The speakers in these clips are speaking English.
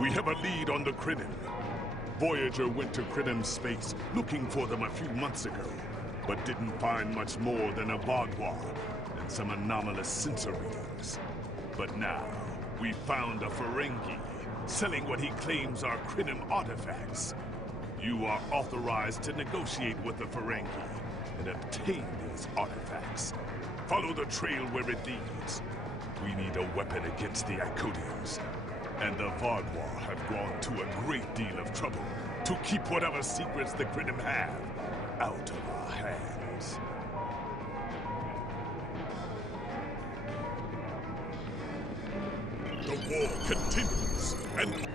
We have a lead on the Krenim. Voyager went to Krenim space looking for them a few months ago, but didn't find much more than a Vaadwaur and some anomalous sensor readings. But now, we found a Ferengi selling what he claims are Krenim artifacts. You are authorized to negotiate with the Ferengi and obtain these artifacts. Follow the trail where it leads. We need a weapon against the Icodians. And the Vaadwaur have gone to a great deal of trouble to keep whatever secrets the Krenim have out of our hands. The war continues, and...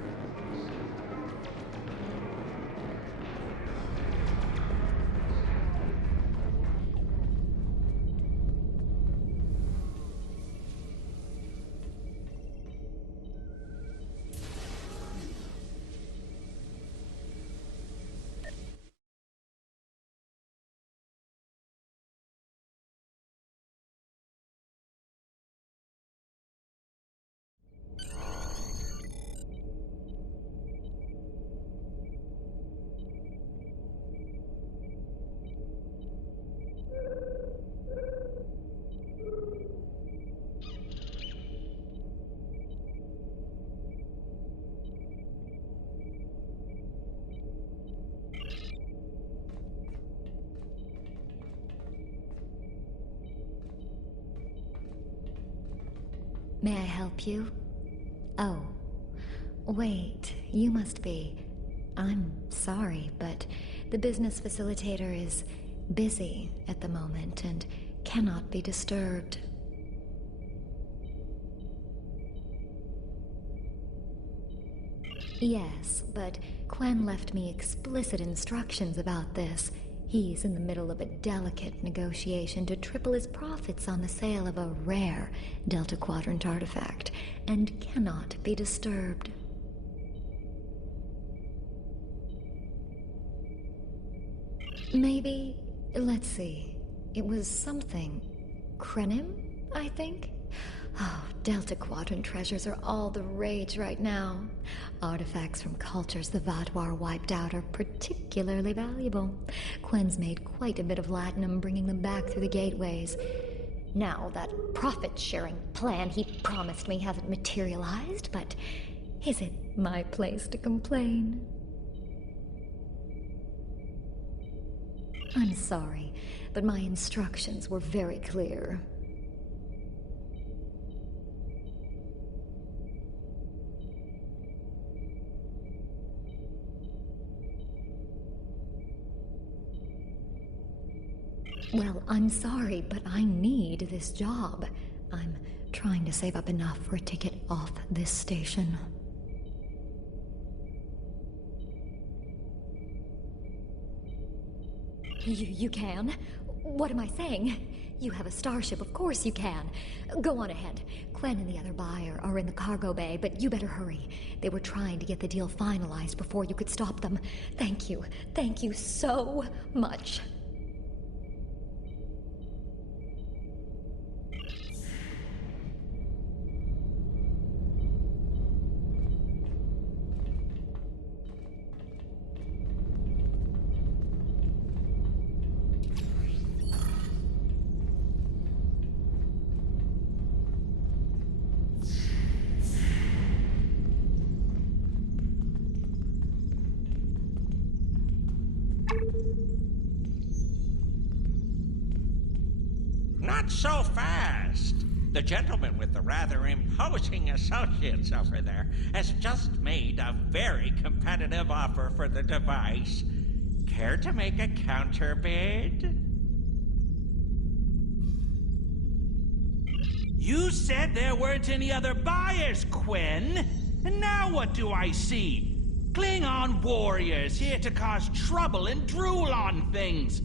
May I help you? Oh. Wait, you must be... I'm sorry, but the business facilitator is busy at the moment and cannot be disturbed. Yes, but Quen left me explicit instructions about this. He's in the middle of a delicate negotiation to triple his profits on the sale of a rare Delta Quadrant artifact, and cannot be disturbed. Maybe, let's see, it was something Krenim, I think? Oh, Delta Quadrant treasures are all the rage right now. Artifacts from cultures the Vaadwaur wiped out are particularly valuable. Quen's made quite a bit of latinum bringing them back through the gateways. Now, that profit-sharing plan he promised me hasn't materialized, but is it my place to complain? I'm sorry, but my instructions were very clear. Well, I'm sorry, but I need this job. I'm trying to save up enough for a ticket off this station. You can? What am I saying? You have a starship, of course you can. Go on ahead. Quen and the other buyer are in the cargo bay, but you better hurry. They were trying to get the deal finalized before you could stop them. Thank you. Thank you so much. Not so fast! The gentleman with the rather imposing associates over there has just made a very competitive offer for the device. Care to make a counterbid? You said there weren't any other buyers, Quen. And now what do I see? Klingon warriors here to cause trouble and drool on things.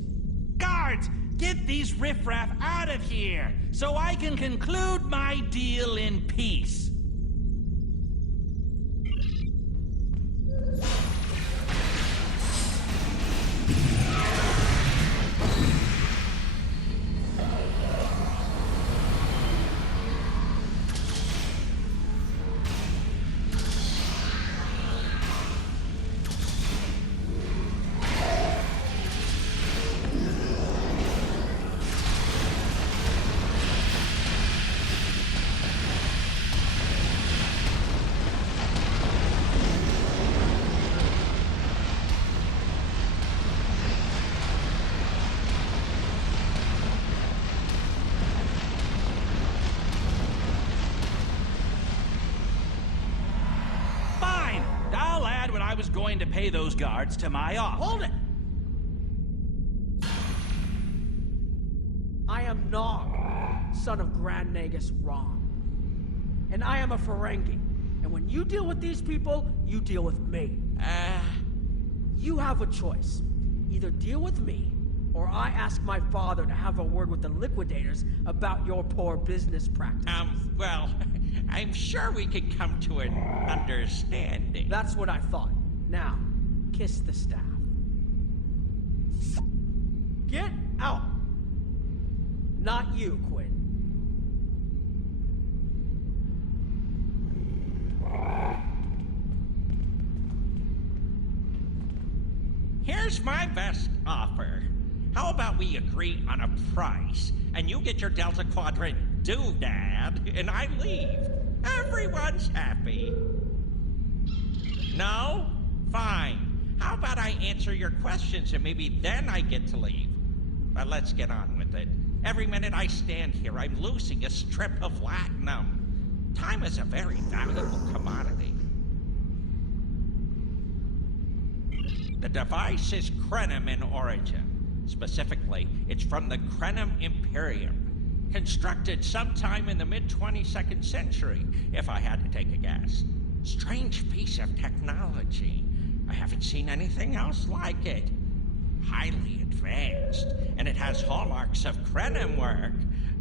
Guards, get these riffraff out of here so I can conclude my deal in peace. was going to pay those guards to my office. Hold it! I am Nog, son of Grand Nagus Ron. And I am a Ferengi. And when you deal with these people, you deal with me. You have a choice. Either deal with me, or I ask my father to have a word with the liquidators about your poor business practices. Well, I'm sure we could come to an understanding. That's what I thought. Now, kiss the staff. Get out! Not you, Quinn. Here's my best offer. How about we agree on a price, and you get your Delta Quadrant doodad, and I leave? Everyone's happy. No? Fine. How about I answer your questions, and maybe then I get to leave? But let's get on with it. Every minute I stand here, I'm losing a strip of latinum. Time is a very valuable commodity. The device is Krenim in origin. Specifically, it's from the Krenim Imperium, constructed sometime in the mid-22nd century, if I had to take a guess. Strange piece of technology. I haven't seen anything else like it. Highly advanced, and it has hallmarks of Krenim work,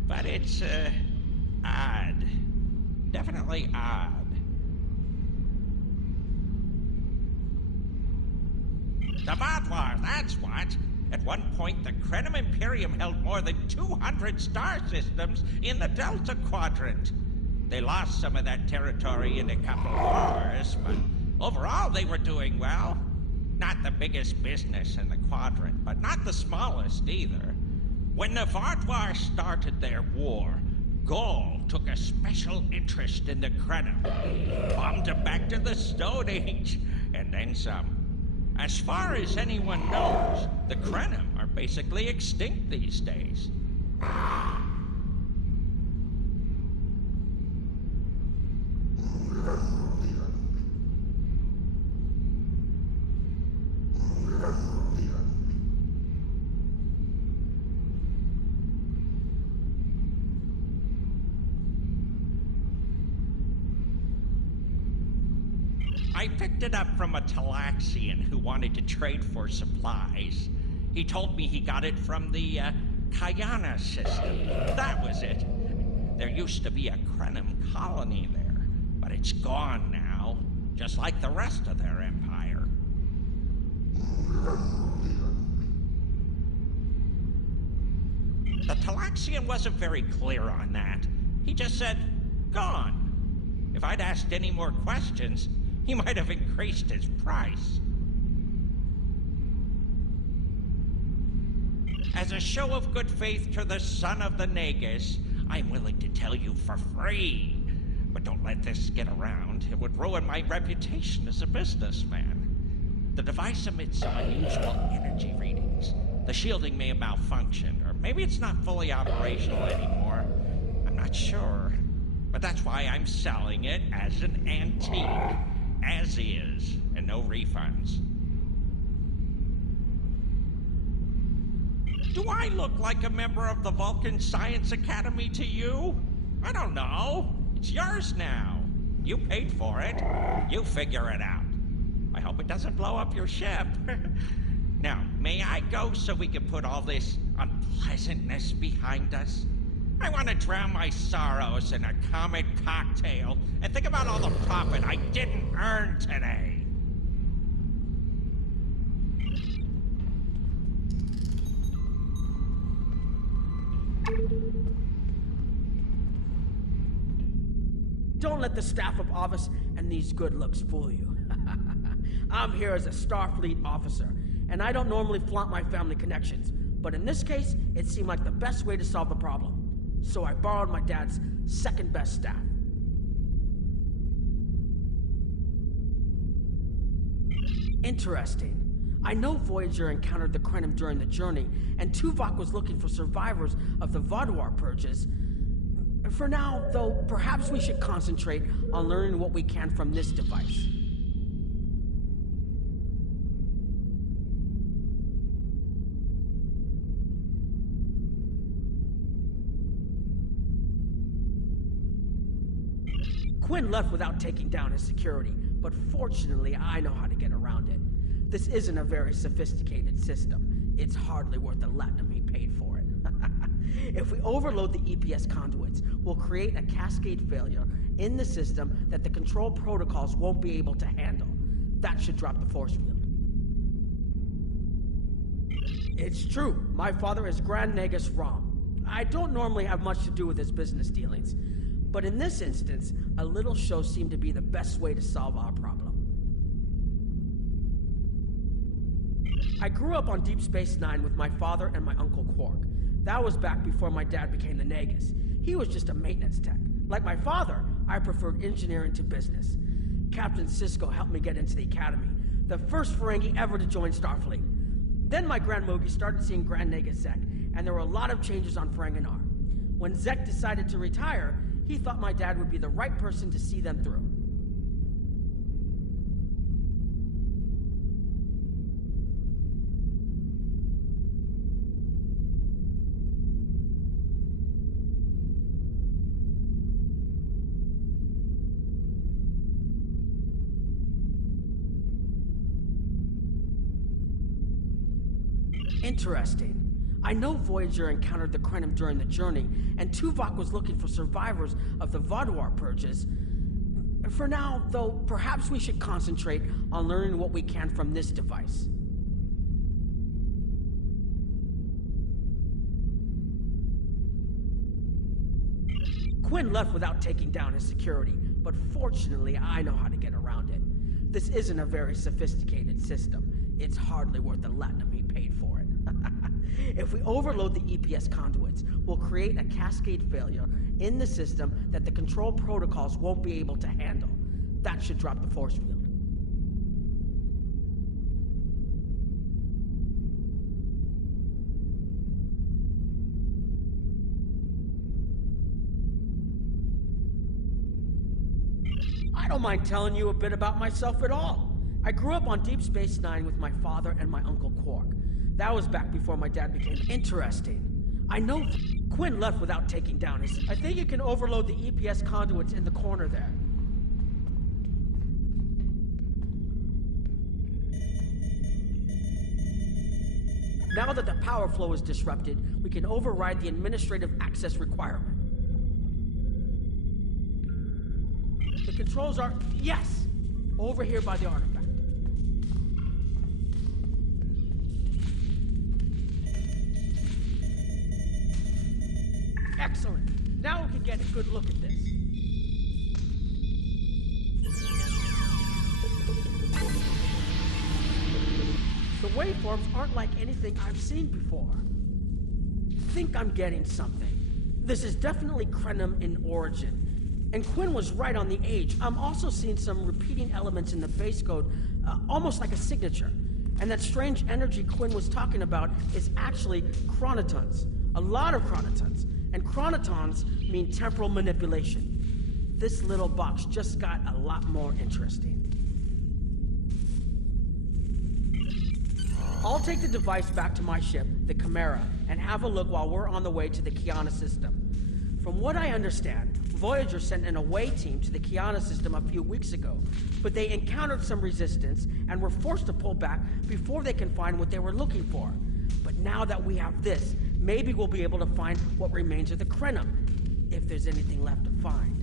but it's, odd. Definitely odd. The Vaadwaur, that's what. At one point, the Krenim Imperium held more than 200 star systems in the Delta Quadrant. They lost some of that territory in a couple wars, but overall they were doing well. Not the biggest business in the Quadrant, but not the smallest either. When the Vaadwaur started their war, Ghaul took a special interest in the Krenim, bombed them back to the Stone Age, and then some. As far as anyone knows, the Krenim are basically extinct these days. I picked it up from a Talaxian who wanted to trade for supplies. He told me he got it from the Kayana system. That was it. There used to be a Krenim colony there, but it's gone now, just like the rest of their empire. The Talaxian wasn't very clear on that. He just said, gone. If I'd asked any more questions, he might have increased his price. As a show of good faith to the son of the Nagus, I'm willing to tell you for free. But don't let this get around. It would ruin my reputation as a businessman. The device emits some unusual energy readings. The shielding may have malfunctioned, or maybe it's not fully operational anymore. I'm not sure. But that's why I'm selling it as an antique. As is, and no refunds. Do I look like a member of the Vulcan Science Academy to you? I don't know. It's yours now. You paid for it. You figure it out. I hope it doesn't blow up your ship. Now, may I go so we can put all this unpleasantness behind us? I want to drown my sorrows in a comet cocktail and think about all the profit I didn't earn today. Don't let the staff of Avus and these good looks fool you. I'm here as a Starfleet officer, and I don't normally flaunt my family connections, but in this case, it seemed like the best way to solve the problem. So I borrowed my dad's second best staff. Interesting. I know Voyager encountered the Krenim during the journey, and Tuvok was looking for survivors of the Vaadwaur purges. For now, though, perhaps we should concentrate on learning what we can from this device. Quinn left without taking down his security, but fortunately I know how to get around it. This isn't a very sophisticated system. It's hardly worth the latinum he paid for it. If we overload the EPS conduits, we'll create a cascade failure in the system that the control protocols won't be able to handle. That should drop the force field. It's true. My father is Grand Nagus Rom. I don't normally have much to do with his business dealings, but in this instance, a little show seemed to be the best way to solve our problem. I grew up on Deep Space Nine with my father and my Uncle Quark. That was back before my dad became the Nagus. He was just a maintenance tech. Like my father, I preferred engineering to business. Captain Sisko helped me get into the Academy, the first Ferengi ever to join Starfleet. Then my Grand Mogi started seeing Grand Nagus Zek, and there were a lot of changes on Ferenginar. When Zek decided to retire, he thought my dad would be the right person to see them through. Interesting. I know Voyager encountered the Krenim during the journey, and Tuvok was looking for survivors of the Vaadwaur purges. For now, though, perhaps we should concentrate on learning what we can from this device. Quinn left without taking down his security, but fortunately I know how to get around it. This isn't a very sophisticated system. It's hardly worth the latinum he paid for it. If we overload the EPS conduits, we'll create a cascade failure in the system that the control protocols won't be able to handle. That should drop the force field. I don't mind telling you a bit about myself at all. I grew up on Deep Space Nine with my father and my Uncle Quark. That was back before my dad became interesting. I know Quinn left without taking down his... I think you can overload the EPS conduits in the corner there. Now that the power flow is disrupted, we can override the administrative access requirement. The controls are... Yes! Over here by the artifact. Excellent. Now we can get a good look at this. The waveforms aren't like anything I've seen before. I think I'm getting something. This is definitely Krenim in origin. And Quinn was right on the age. I'm also seeing some repeating elements in the base code, almost like a signature. And that strange energy Quinn was talking about is actually chronotons. A lot of chronotons. And chronotons mean temporal manipulation. This little box just got a lot more interesting. I'll take the device back to my ship, the Chimera, and have a look while we're on the way to the Kiana system. From what I understand, Voyager sent an away team to the Kiana system a few weeks ago, but they encountered some resistance and were forced to pull back before they can find what they were looking for. But now that we have this, maybe we'll be able to find what remains of the Krenim, if there's anything left to find.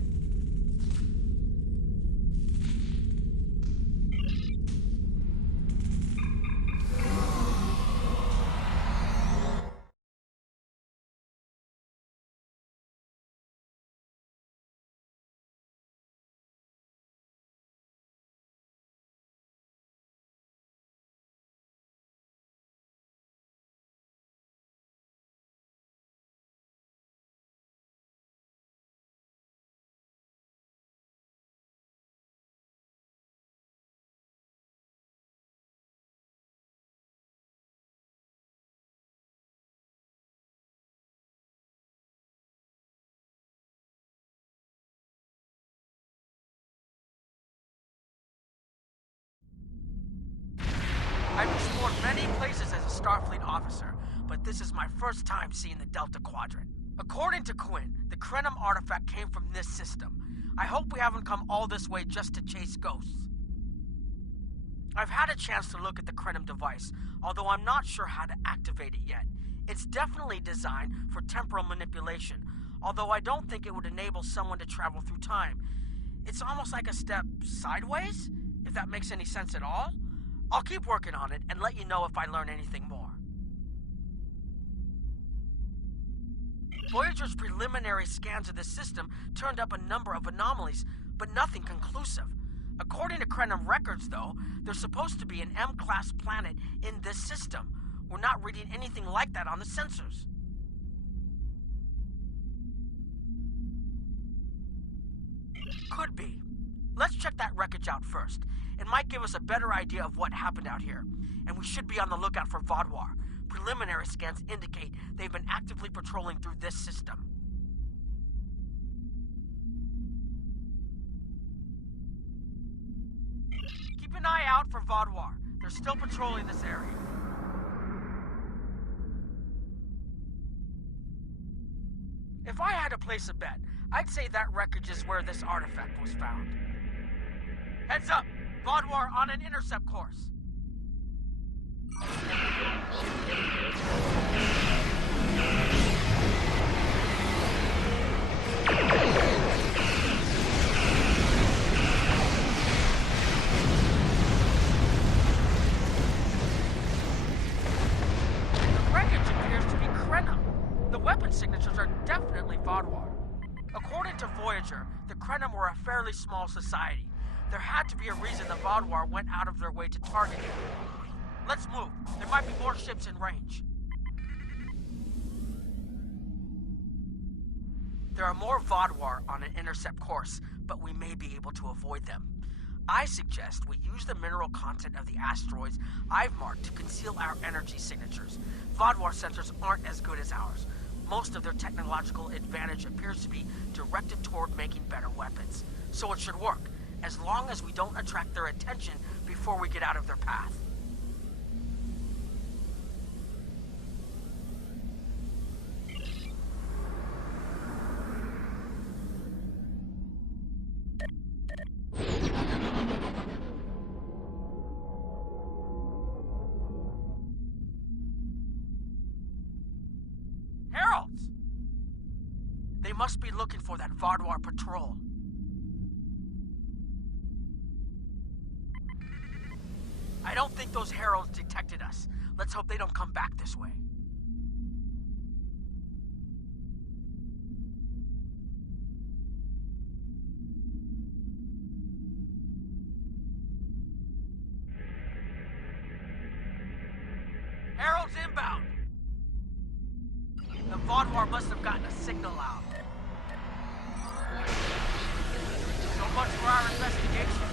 I've explored many places as a Starfleet officer, but this is my first time seeing the Delta Quadrant. According to Quinn, the Krenim artifact came from this system. I hope we haven't come all this way just to chase ghosts. I've had a chance to look at the Krenim device, although I'm not sure how to activate it yet. It's definitely designed for temporal manipulation, although I don't think it would enable someone to travel through time. It's almost like a step sideways, if that makes any sense at all. I'll keep working on it and let you know if I learn anything more. Voyager's preliminary scans of the system turned up a number of anomalies, but nothing conclusive. According to Krenim records, though, there's supposed to be an M-class planet in this system. We're not reading anything like that on the sensors. Could be. Let's check that wreckage out first. It might give us a better idea of what happened out here. And we should be on the lookout for Vaadwaur. Preliminary scans indicate they've been actively patrolling through this system. Keep an eye out for Vaadwaur. They're still patrolling this area. If I had to place a bet, I'd say that wreckage is where this artifact was found. Heads up! Vaadwaur on an intercept course. The wreckage appears to be Krenim. The weapon signatures are definitely Vaadwaur. According to Voyager, the Krenim were a fairly small society. There had to be a reason the Vaadwaur went out of their way to target him. Let's move. There might be more ships in range. There are more Vaadwaur on an intercept course, but we may be able to avoid them. I suggest we use the mineral content of the asteroids I've marked to conceal our energy signatures. Vaadwaur sensors aren't as good as ours. Most of their technological advantage appears to be directed toward making better weapons. So it should work, as long as we don't attract their attention before we get out of their path. Heralds! They must be looking for that Vaadwaur patrol. I don't think those heralds detected us. Let's hope they don't come back this way. Heralds inbound! The Vaadwaur must have gotten a signal out. So much for our investigation.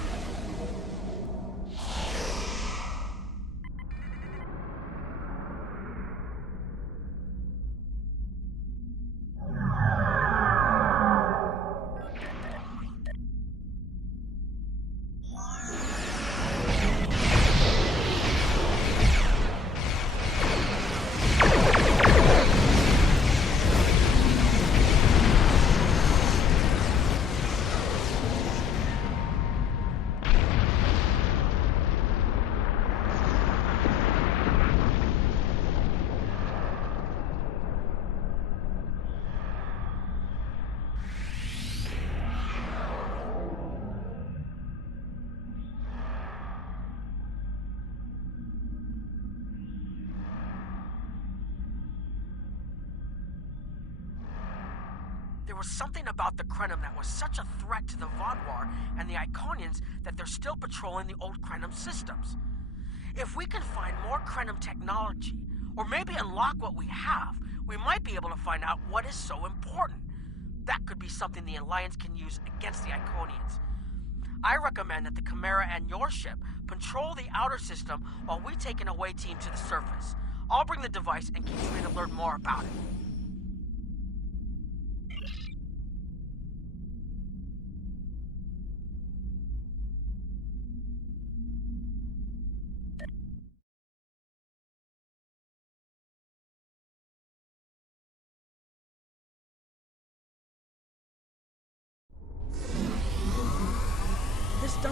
There was something about the Krenim that was such a threat to the Vaadwaur and the Iconians that they're still patrolling the old Krenim systems. If we can find more Krenim technology, or maybe unlock what we have, we might be able to find out what is so important. That could be something the Alliance can use against the Iconians. I recommend that the Chimera and your ship patrol the outer system while we take an away team to the surface. I'll bring the device and keep trying to learn more about it.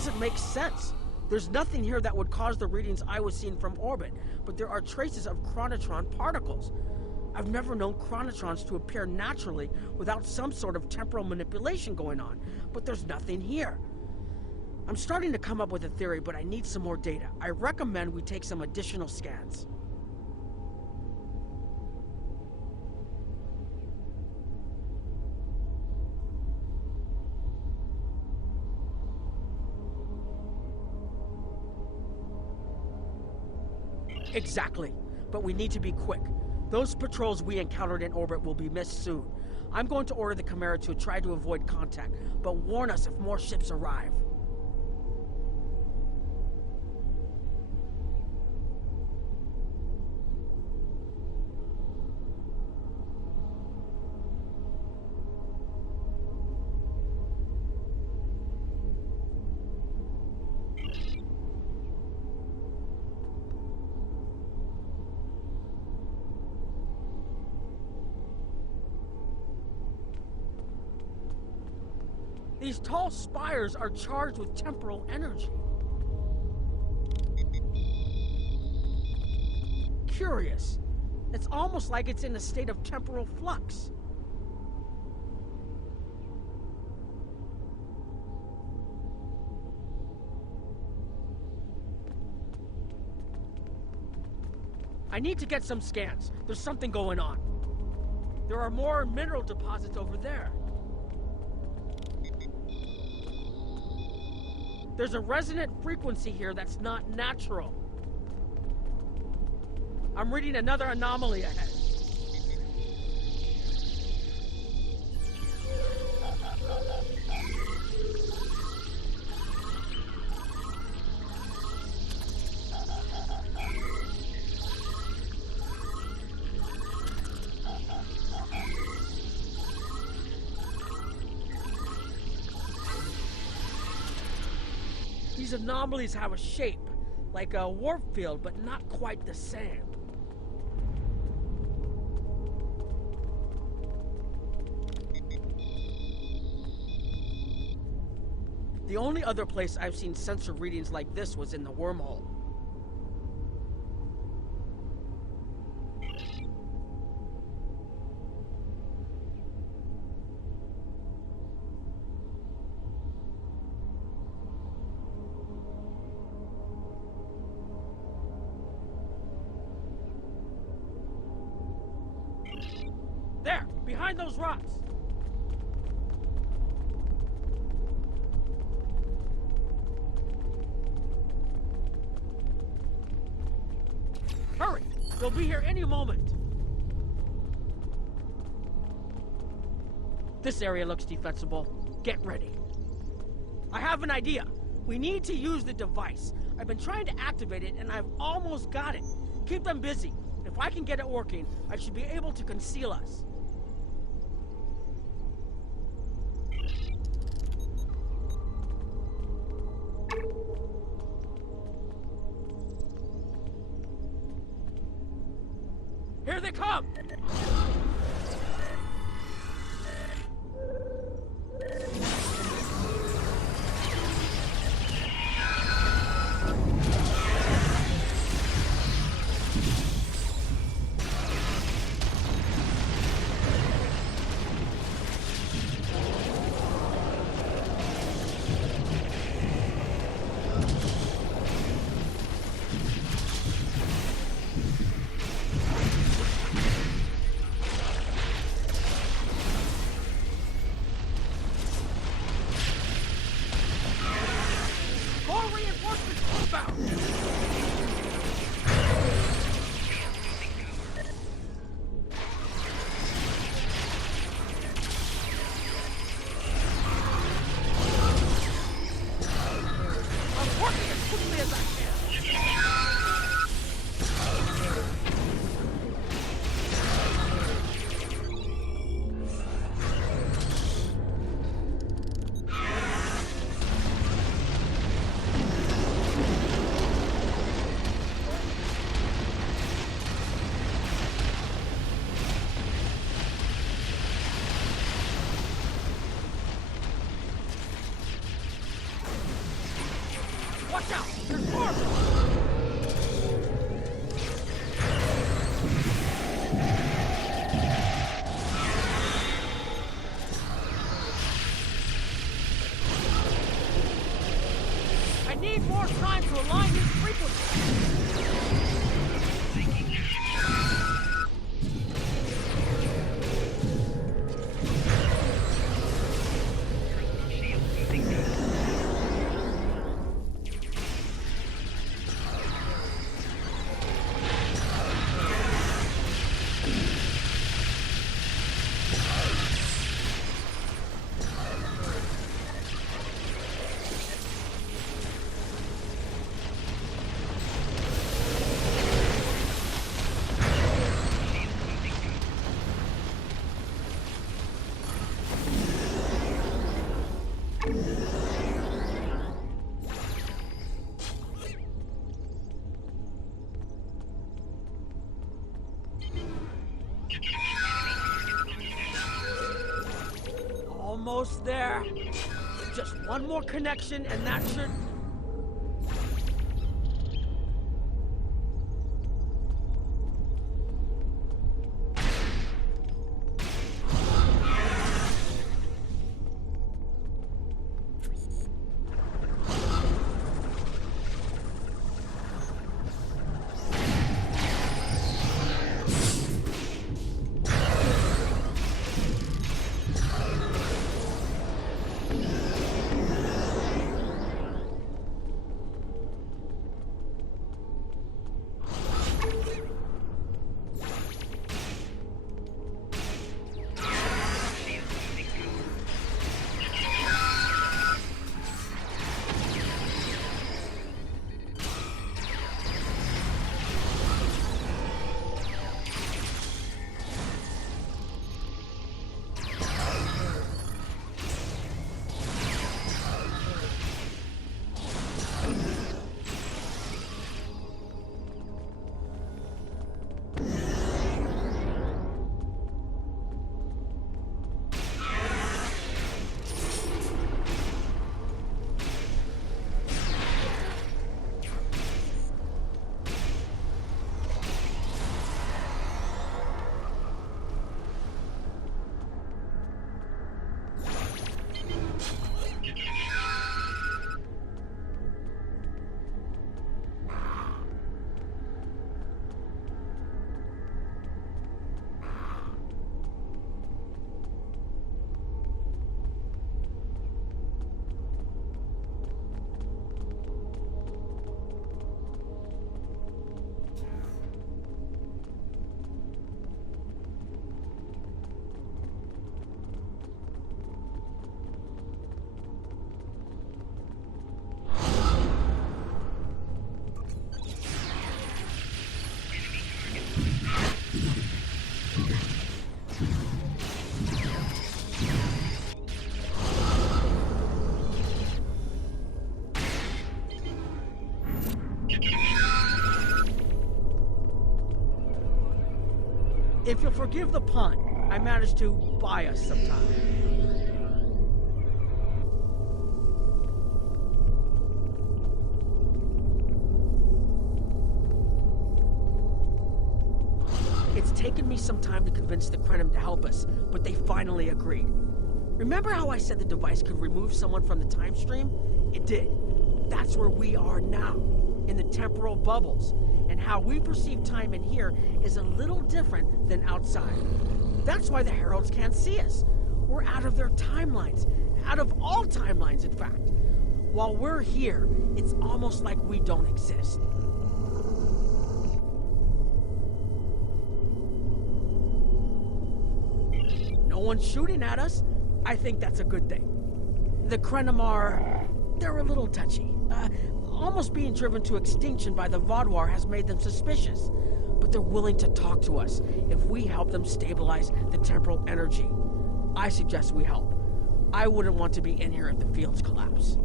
doesn't make sense. There's nothing here that would cause the readings I was seeing from orbit, but there are traces of chronotron particles. I've never known chronotrons to appear naturally without some sort of temporal manipulation going on, but there's nothing here. I'm starting to come up with a theory, but I need some more data. I recommend we take some additional scans. Exactly, but we need to be quick. Those patrols we encountered in orbit will be missed soon. I'm going to order the Chimera to try to avoid contact, but warn us if more ships arrive. These tall spires are charged with temporal energy. Curious. It's almost like it's in a state of temporal flux. I need to get some scans. There's something going on. There are more mineral deposits over there. There's a resonant frequency here that's not natural. I'm reading another anomaly ahead. These anomalies have a shape, like a warp field, but not quite the same. The only other place I've seen sensor readings like this was in the wormhole. There, behind those rocks. Hurry! They'll be here any moment. This area looks defensible. Get ready. I have an idea. We need to use the device. I've been trying to activate it, and I've almost got it. Keep them busy. If I can get it working, I should be able to conceal us. Here they come! I need more time to align these frequencies. Almost there. Just one more connection and that should... If you'll forgive the pun, I managed to buy us some time. It's taken me some time to convince the Krenim to help us, but they finally agreed. Remember how I said the device could remove someone from the time stream? It did. That's where we are now, in the temporal bubbles. And how we perceive time in here is a little different than outside. That's why the Heralds can't see us. We're out of their timelines. Out of all timelines, in fact. While we're here, it's almost like we don't exist. No one's shooting at us. I think that's a good thing. The Krenim are... they're a little touchy. Almost being driven to extinction by the Vaadwaur has made them suspicious. But they're willing to talk to us if we help them stabilize the temporal energy. I suggest we help. I wouldn't want to be in here if the fields collapse.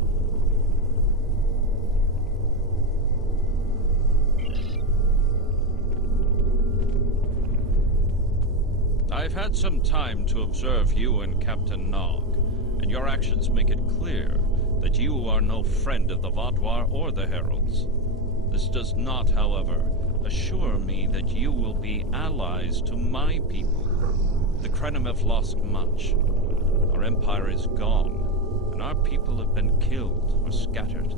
I've had some time to observe you and Captain Nog, and your actions make it clear that you are no friend of the Vaadwaur or the Heralds. This does not, however, assure me that you will be allies to my people. The Krenim have lost much. Our empire is gone, and our people have been killed or scattered.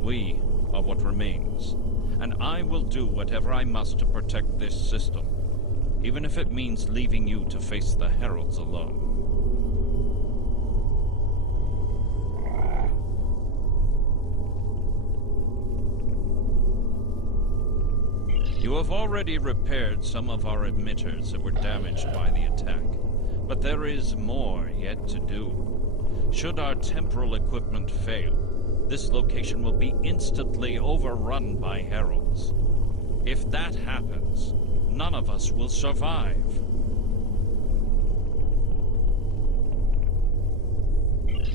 We are what remains, and I will do whatever I must to protect this system, even if it means leaving you to face the Heralds alone. You have already repaired some of our emitters that were damaged by the attack, but there is more yet to do. Should our temporal equipment fail, this location will be instantly overrun by Heralds. If that happens, none of us will survive.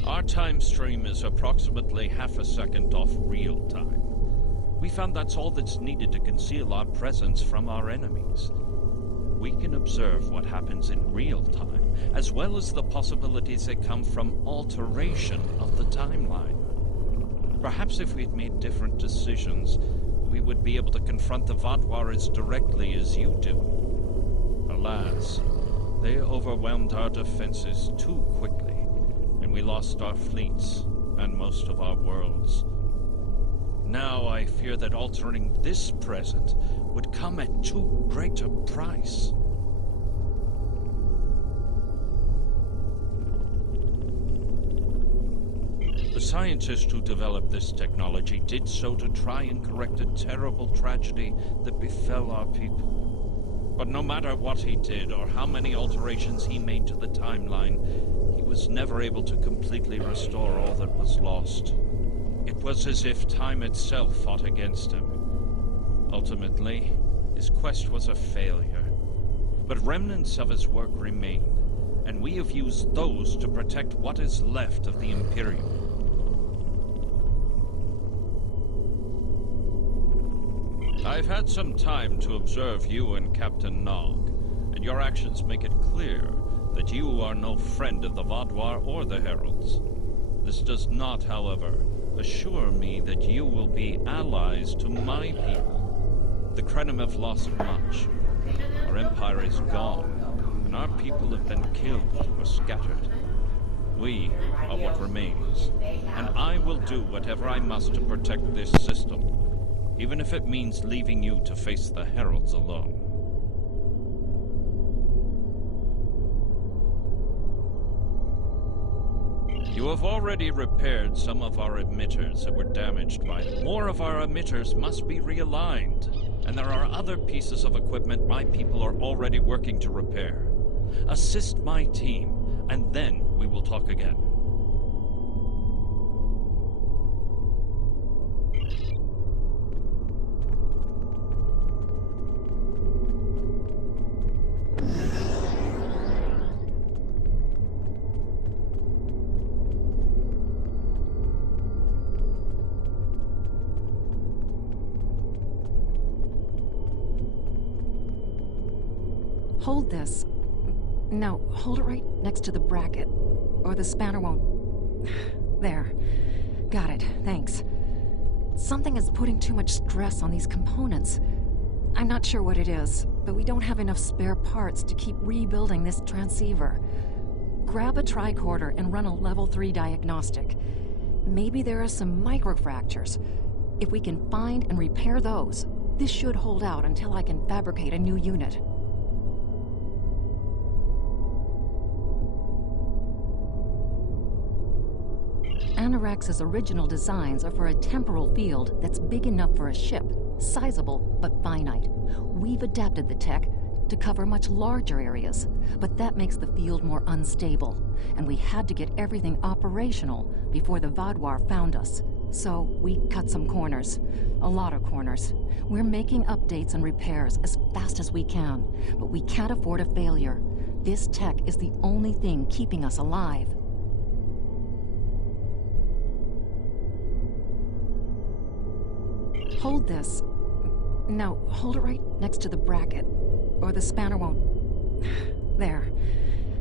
Our time stream is approximately half a second off real time. We found that's all that's needed to conceal our presence from our enemies. We can observe what happens in real time, as well as the possibilities that come from alteration of the timeline. Perhaps if we'd made different decisions, we would be able to confront the Vaadwaur as directly as you do. Alas, they overwhelmed our defenses too quickly, and we lost our fleets and most of our worlds. Now I fear that altering this present would come at too great a price. The scientist who developed this technology did so to try and correct a terrible tragedy that befell our people. But no matter what he did or how many alterations he made to the timeline, he was never able to completely restore all that was lost. It was as if time itself fought against him. Ultimately, his quest was a failure. But remnants of his work remain, and we have used those to protect what is left of the Imperium. I've had some time to observe you and Captain Nog, and your actions make it clear that you are no friend of the Vaadwaur or the Heralds. This does not, however, assure me that you will be allies to my people. The Krenim have lost much. Our empire is gone, and our people have been killed or scattered. We are what remains, and I will do whatever I must to protect this system, even if it means leaving you to face the Heralds alone. You have already repaired some of our emitters that were damaged by them. More of our emitters must be realigned, and there are other pieces of equipment my people are already working to repair. Assist my team, and then we will talk again. Hold this. No, hold it right next to the bracket, or the spanner won't... There. Got it, thanks. Something is putting too much stress on these components. I'm not sure what it is, but we don't have enough spare parts to keep rebuilding this transceiver. Grab a tricorder and run a level 3 diagnostic. Maybe there are some microfractures. If we can find and repair those, this should hold out until I can fabricate a new unit. Anorax's original designs are for a temporal field that's big enough for a ship, sizable but finite. We've adapted the tech to cover much larger areas, but that makes the field more unstable, and we had to get everything operational before the Vaadwaur found us. So we cut some corners. A lot of corners. We're making updates and repairs as fast as we can, but we can't afford a failure. This tech is the only thing keeping us alive. Hold this. No, hold it right next to the bracket, or the spanner won't... There.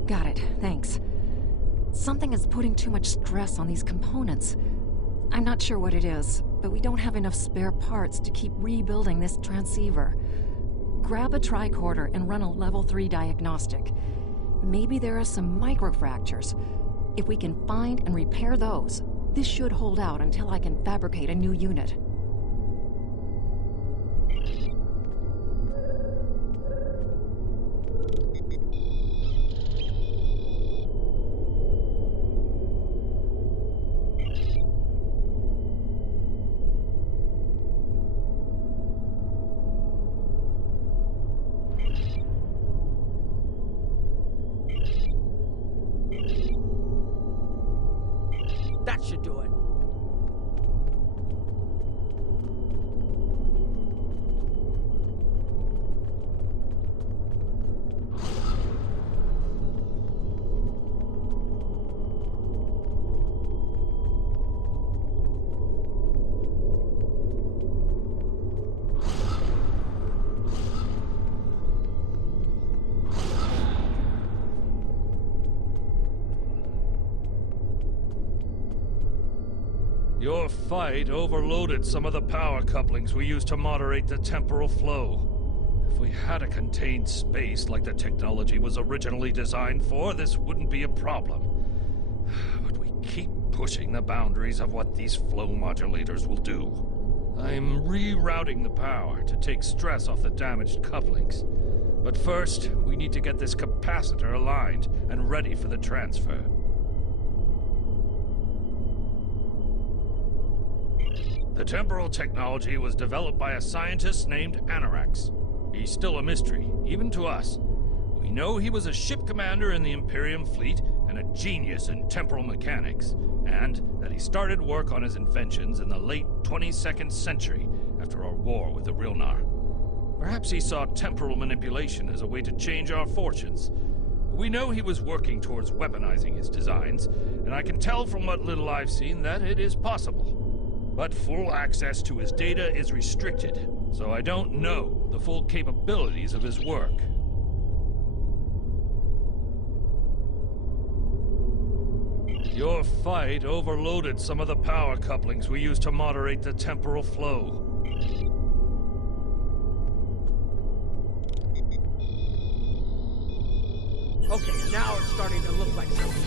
Got it, thanks. Something is putting too much stress on these components. I'm not sure what it is, but we don't have enough spare parts to keep rebuilding this transceiver. Grab a tricorder and run a level 3 diagnostic. Maybe there are some microfractures. If we can find and repair those, this should hold out until I can fabricate a new unit. That should do it. Your fight overloaded some of the power couplings we used to moderate the temporal flow. If we had a contained space like the technology was originally designed for, this wouldn't be a problem. But we keep pushing the boundaries of what these flow modulators will do. I'm rerouting the power to take stress off the damaged couplings. But first, we need to get this capacitor aligned and ready for the transfer. The temporal technology was developed by a scientist named Annorax. He's still a mystery, even to us. We know he was a ship commander in the Imperium fleet and a genius in temporal mechanics, and that he started work on his inventions in the late 22nd century after our war with the Rilnar. Perhaps he saw temporal manipulation as a way to change our fortunes. We know he was working towards weaponizing his designs, and I can tell from what little I've seen that it is possible. But full access to his data is restricted, so I don't know the full capabilities of his work. Your fight overloaded some of the power couplings we used to moderate the temporal flow. Okay, now it's starting to look like something.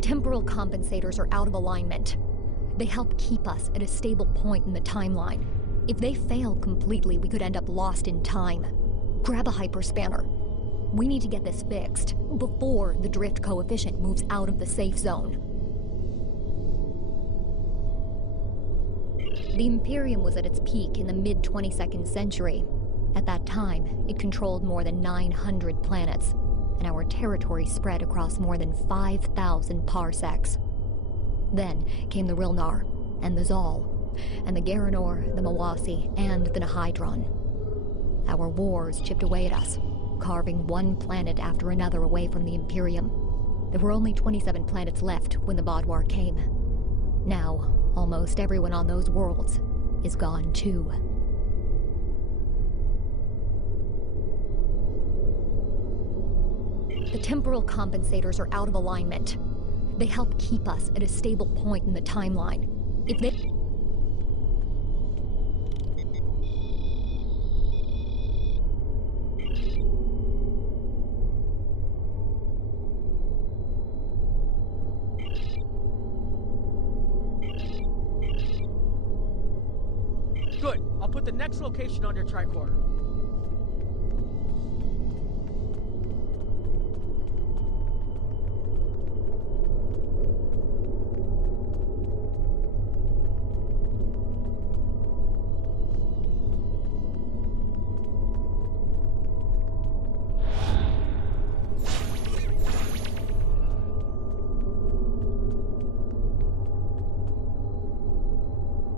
Temporal compensators are out of alignment. They help keep us at a stable point in the timeline. If they fail completely, we could end up lost in time. Grab a hyperspanner. We need to get this fixed before the drift coefficient moves out of the safe zone. The Imperium was at its peak in the mid-22nd century. At that time, it controlled more than 900 planets, and our territory spread across more than 5,000 parsecs. Then came the Rilnar, and the Zal, and the Garanor, the Mawasi, and the Nihydron. Our wars chipped away at us, carving one planet after another away from the Imperium. There were only 27 planets left when the Badwar came. Now, almost everyone on those worlds is gone too. The temporal compensators are out of alignment. They help keep us at a stable point in the timeline. If they... Good. I'll put the next location on your tricorder.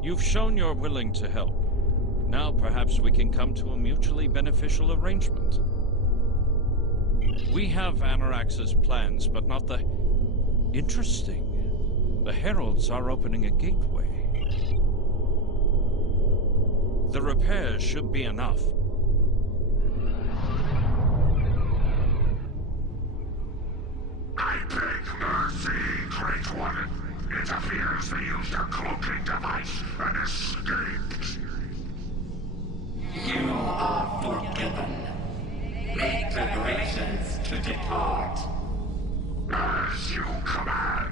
You've shown you're willing to help. Now perhaps we can come to a mutually beneficial arrangement. We have Anarax's plans, but not the... Interesting. The Heralds are opening a gateway. The repairs should be enough. I beg mercy, Great One. It appears they used a cloaking device and escaped. You are forgiven. Make preparations to depart. As you command.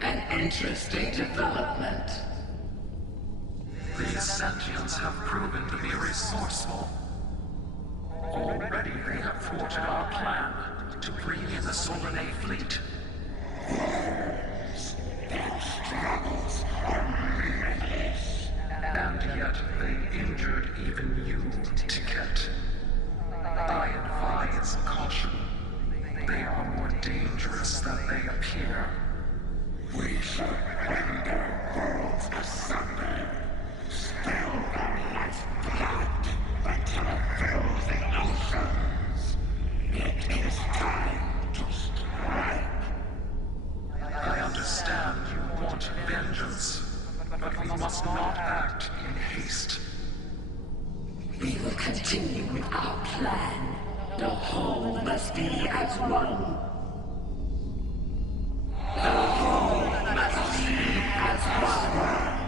An interesting development. These sentients have proven to be resourceful. Already they have thwarted our plan to bring in the Solanae fleet. Their struggles are limitless. And yet they injured even you, Ticket. I advise caution. They are more dangerous than they appear. We shall render worlds asunder. Still there lies blood until it fills the oceans. It is time to strike. I understand you want vengeance, but we must not act in haste. We will continue with our plan. The whole must be as one. The whole must be as one.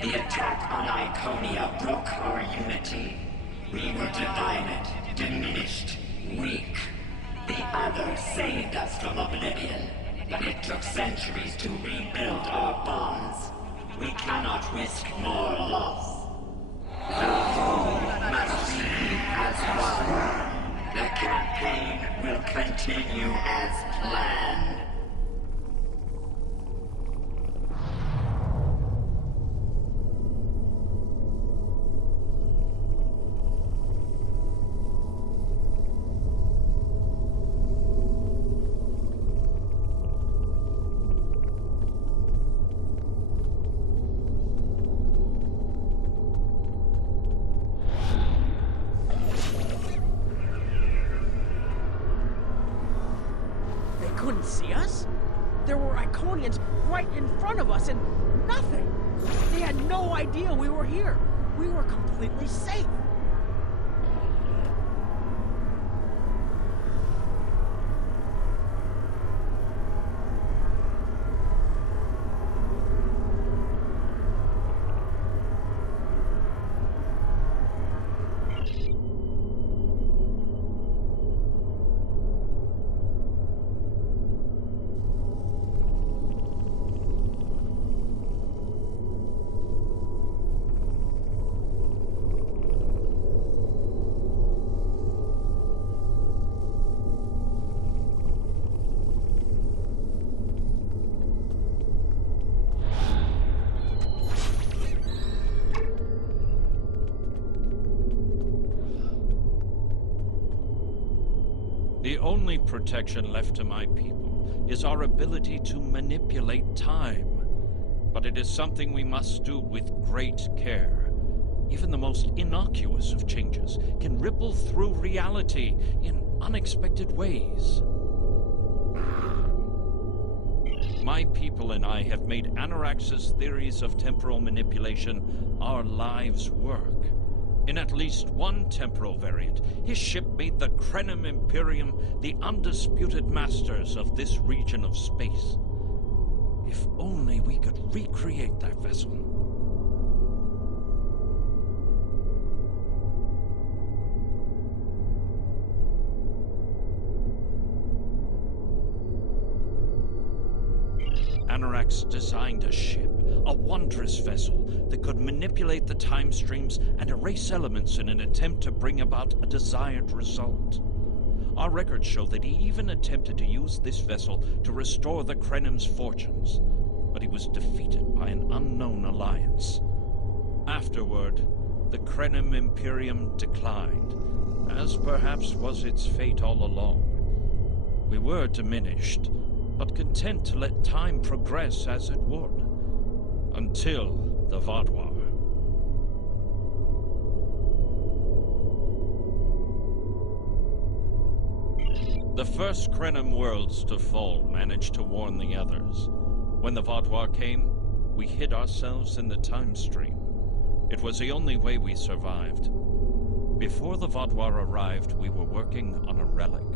The attack on Iconia broke our unity. We were divided, diminished, weak. The others saved us from oblivion, but it took centuries to rebuild our bonds. We cannot risk more loss. The whole must be as one. The campaign will continue as planned. Couldn't see us? There were Iconians right in front of us and nothing. They had no idea we were here. We were completely safe. The only protection left to my people is our ability to manipulate time. But it is something we must do with great care. Even the most innocuous of changes can ripple through reality in unexpected ways. My people and I have made Anarax's theories of temporal manipulation our lives' work. In at least one temporal variant, his ship made the Krenim Imperium the undisputed masters of this region of space. If only we could recreate that vessel. Anarax designed a ship, a wondrous vessel that could manipulate the time streams and erase elements in an attempt to bring about a desired result. Our records show that he even attempted to use this vessel to restore the Krenim's fortunes, but he was defeated by an unknown alliance. Afterward, the Krenim Imperium declined, as perhaps was its fate all along. We were diminished, but content to let time progress as it would. Until the Vaadwaur. The first Krenim worlds to fall managed to warn the others. When the Vaadwaur came, we hid ourselves in the time stream. It was the only way we survived. Before the Vaadwaur arrived, we were working on a relic.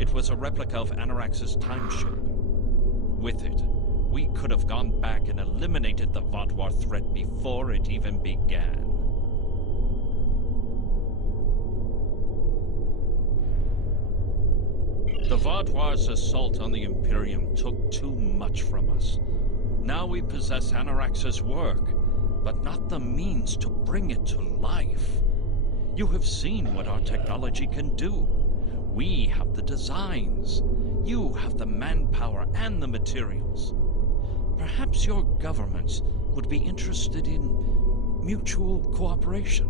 It was a replica of Anarax's time ship. With it, we could have gone back and eliminated the Vaadwaur threat before it even began. The Vaadwaur's assault on the Imperium took too much from us. Now we possess Anarax's work, but not the means to bring it to life. You have seen what our technology can do. We have the designs. You have the manpower and the materials. Perhaps your governments would be interested in mutual cooperation.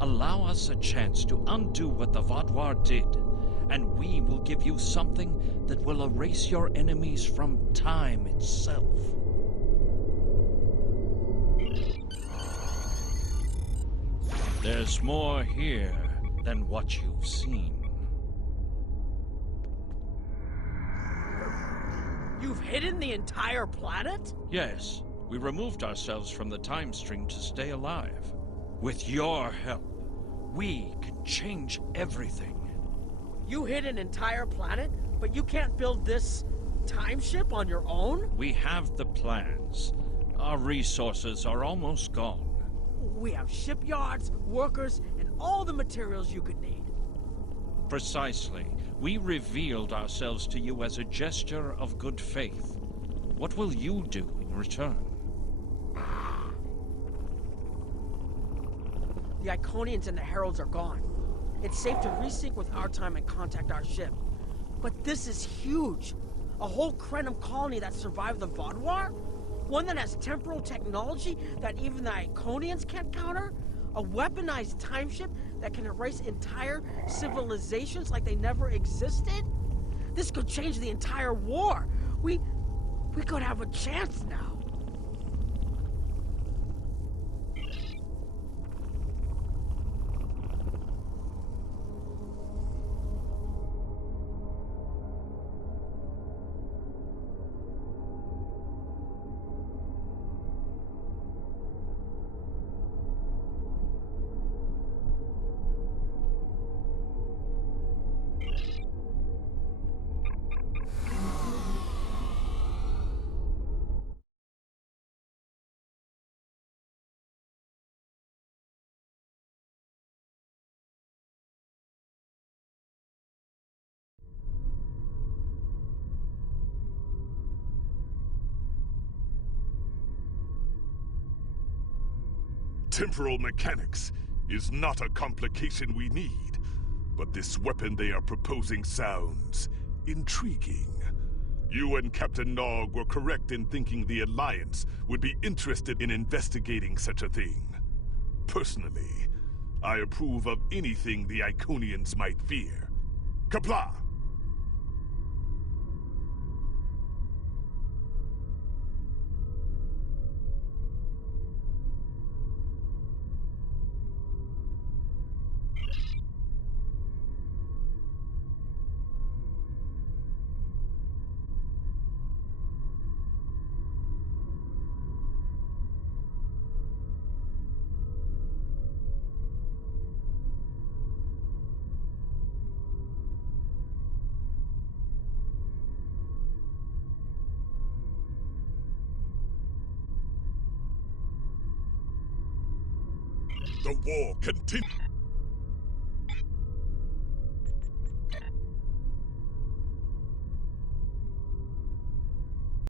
Allow us a chance to undo what the Vaadwaur did, and we will give you something that will erase your enemies from time itself. There's more here than what you've seen. You've hidden the entire planet? Yes, we removed ourselves from the time stream to stay alive. With your help, we can change everything. You hid an entire planet, but you can't build this time ship on your own? We have the plans. Our resources are almost gone. We have shipyards, workers, and all the materials you could need. Precisely. We revealed ourselves to you as a gesture of good faith. What will you do in return? The Iconians and the Heralds are gone. It's safe to resync with our time and contact our ship. But this is huge. A whole Krenim colony that survived the Vaadwaur? One that has temporal technology that even the Iconians can't counter? A weaponized time ship that can erase entire civilizations like they never existed? This could change the entire war. We could have a chance now. Temporal mechanics is not a complication we need, but this weapon they are proposing sounds intriguing. You and Captain Nog were correct in thinking the Alliance would be interested in investigating such a thing. Personally, I approve of anything the Iconians might fear. Qapla'! The war continues.